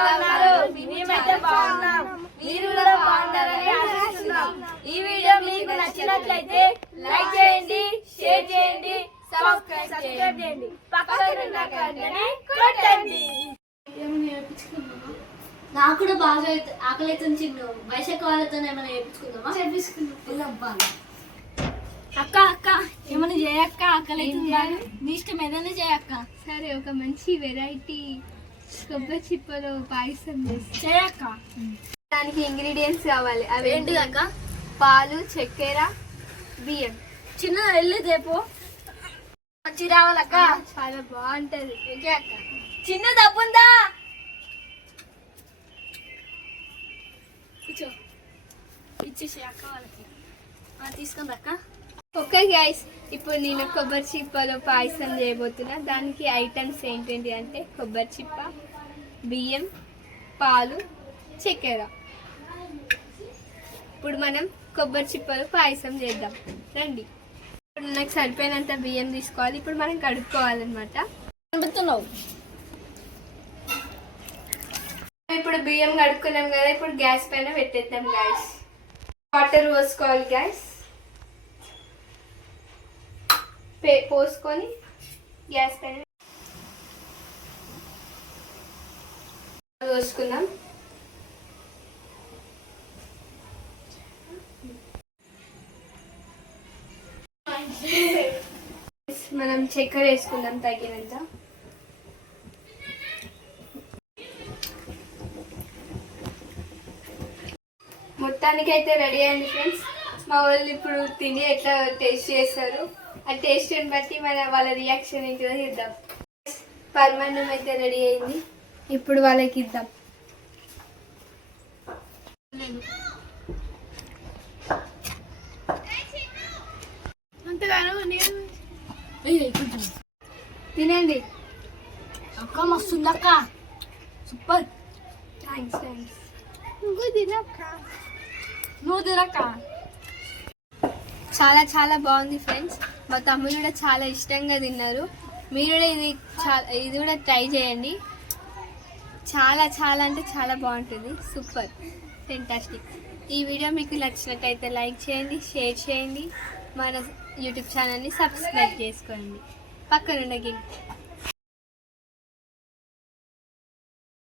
మేమైతే బాగున్నాం. మీరు కూడా బాగుండాలని ఆశిస్తున్నాం. ఈ వీడియో మీకు నచ్చినట్లయితే లైక్ చేయండి, షేర్ చేయండి, సబ్స్క్రైబ్ చేయండి, పక్కన ఉన్న గంటని కొట్టండి. నాకు కూడా బాగా ఆకలి అవుతుంది. చిన్న వైశాఖ వాళ్ళతో ఏమైనా చేయించుకుందామా? అక్క అక్క ఏమైనా చేయక్క, ఆకలి అవుతుంది. నీ ఇష్టం ఏదైనా చేయక్క. సరే, ఒక మంచి వెరైటీ కొబ్బరి చిప్పలో పాయసం చేయక్క. దానికి ఇంగ్రీడియంట్స్ కావాలి. అవి ఏంటిది అక్క? పాలు, చక్కెర, బియ్యం. చిన్న వెళ్ళి రేపు మంచి రావాలక్క. చాలా బాగుంటది. అక్క చిన్న తప్పుందా? ఇచ్చేసి అక్క వాళ్ళకి తీసుకుంది అక్క. ఓకే గైస్, ఇప్పుడు నేను కొబ్బరి చిప్పలో పాయసం చేయబోతున్నా. దానికి ఐటమ్స్ ఏంటంటి అంటే కొబ్బరి చిప్ప, బియ్యం, పాలు, చక్కెర. ఇప్పుడు మనం కొబ్బరి చిప్పలో పాయసం చేద్దాం రండి. ఇప్పుడు నాకు సరిపోయినంత బియ్యం తీసుకోవాలి. ఇప్పుడు మనం కడుక్కోవాలన్నమాట. కనిపిస్తున్నావు. ఇప్పుడు బియ్యం కడుక్కున్నాం కదా, ఇప్పుడు గ్యాస్ పైన పెట్టేద్దాం గైస్. వాటర్ పోసుకోవాలి గైస్. పోసుకొని గ్యాస్ పైన పోసుకుందాం. మనం చక్కెర వేసుకుందాం తగినంత. మొత్తానికి అయితే రెడీ అయింది ఫ్రెండ్స్. మా వాళ్ళు ఇప్పుడు తిని ఎట్లా టేస్ట్ చేస్తారు, ఆ టేస్ట్ని బట్టి వాళ్ళ రియాక్షన్ ఏంటో ఇద్దాం. పరమాన్నం అయితే రెడీ అయింది, ఇప్పుడు వాళ్ళకి ఇద్దాం. తినండి అక్క మస్తుంది అక్క, సూపర్. థ్యాంక్స్. నువ్వు తినక్క. చాలా చాలా బాగుంది ఫ్రెండ్స్. మా తమ్ముడు కూడా చాలా ఇష్టంగా తిన్నారు. మీరు కూడా ఇది కూడా ట్రై చేయండి. చాలా చాలా అంటే చాలా బాగుంటుంది. Super, fantastic. ఈ వీడియో మీకు నచ్చినట్టయితే లైక్ చేయండి, షేర్ చేయండి, మన యూట్యూబ్ ఛానల్ని సబ్స్క్రైబ్ చేసుకోండి, పక్కనున్న గంట